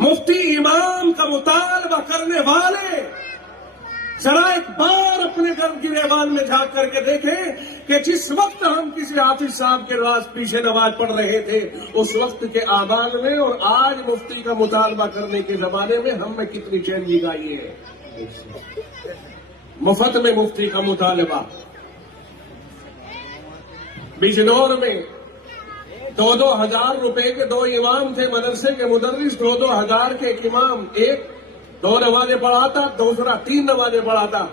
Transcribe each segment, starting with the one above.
مفتی امام کا مطالبہ کرنے والے ذرا ایک بار اپنے گھر کی ایوان میں جھانک کر کے دیکھیں کہ جس وقت ہم کسی حافظ صاحب کے راز پیچھے نماز پڑھ رہے تھے اس وقت کے اعمال میں اور آج مفتی کا مطالبہ کرنے کے زمانے میں ہم میں کتنی چینجنگ آئی ہے. مفت میں مفتی کا مطالبہ. بجنور میں 2,000 روپے کے 2 امام تھے مدرسے کے مدرس. 2,000 کے ایک امام ایک 2 نمازیں پڑھاتا, دوسرا 3 نمازیں پڑھاتا.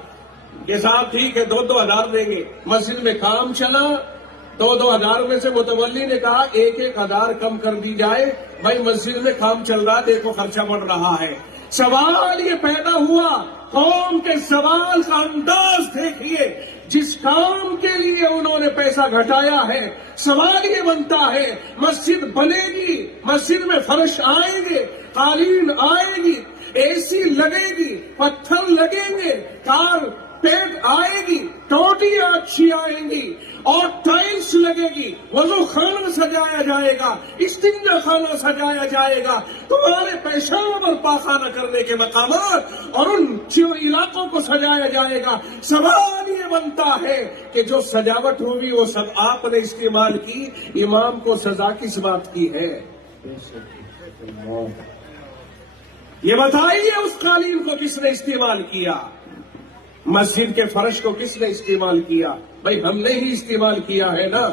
کہ صاحب ٹھیک ہے 2,000 دیں گے. مسجد میں کام چلا, 2,000 میں سے متولی نے کہا 1,000 کم کر دی جائے. بھائی مسجد میں کام چل رہا, دیکھو خرچہ بڑھ رہا ہے. سوال یہ پیدا ہوا, قوم کے سوال کا انداز دیکھیے. جس کام کے لیے انہوں نے پیسہ گھٹایا ہے, سوال یہ بنتا ہے مسجد بنے گی, مسجد میں فرش آئیں گے, قالین آئے گی, اے سی لگے گی, پتھر لگیں گے, کارپیٹ آئے گی, ٹوٹیاں اچھی آئیں گی اور ٹائلز لگے گی, وضو خانہ سجایا جائے گا, استنجا خانہ سجایا جائے گا. تمہارے پیشاب اور پاخانہ کرنے کے مقامات اور ان علاقوں کو سجایا جائے گا. سوال یہ بنتا ہے کہ جو سجاوٹ ہوگی وہ سب آپ نے استعمال کی, امام کو سزا کس بات کی ہے؟ یہ بتائیے اس قالین کو کس نے استعمال کیا؟ مسجد کے فرش کو کس نے استعمال کیا؟ بھائی ہم نے ہی استعمال کیا ہے نا.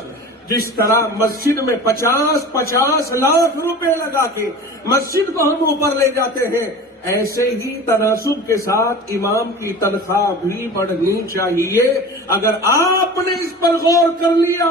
جس طرح مسجد میں 50 لاکھ روپے لگا کے مسجد کو ہم اوپر لے جاتے ہیں, ایسے ہی تناسب کے ساتھ امام کی تنخواہ بھی بڑھنی چاہیے. اگر آپ نے اس پر غور کر لیا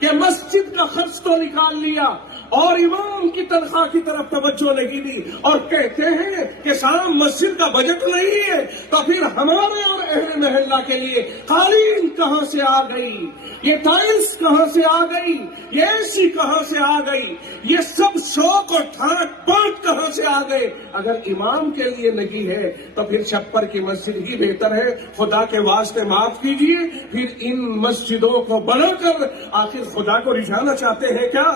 کہ مسجد کا خرچ تو نکال لیا اور امام کی تنخواہ کی طرف توجہ نہیں دی اور کہتے ہیں کہ صاحب مسجد کا بجٹ نہیں ہے, تو پھر ہمارے اور اہل محلہ کے لیے قالین کہاں سے آ گئی, یہ ٹائلز کہاں سے آ گئی, یہ اے سی کہاں سے آ گئی, یہ سب شوق اور ٹھاٹ بانٹ کہاں سے آ گئے؟ اگر امام کے لیے نہیں ہے تو پھر چھپر کی مسجد ہی بہتر ہے. خدا کے واسطے معاف کیجیے, پھر ان مسجدوں کو بنا کر آخر خدا کو رجھانا چاہتے ہیں کیا؟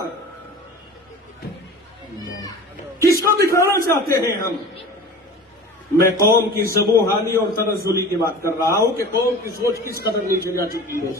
کس کو دکھانا چاہتے ہیں ہم؟ میں قوم کی زبوں حالی اور تنزلی کی بات کر رہا ہوں کہ قوم کی سوچ کس قدر نیچے جا چکی ہے.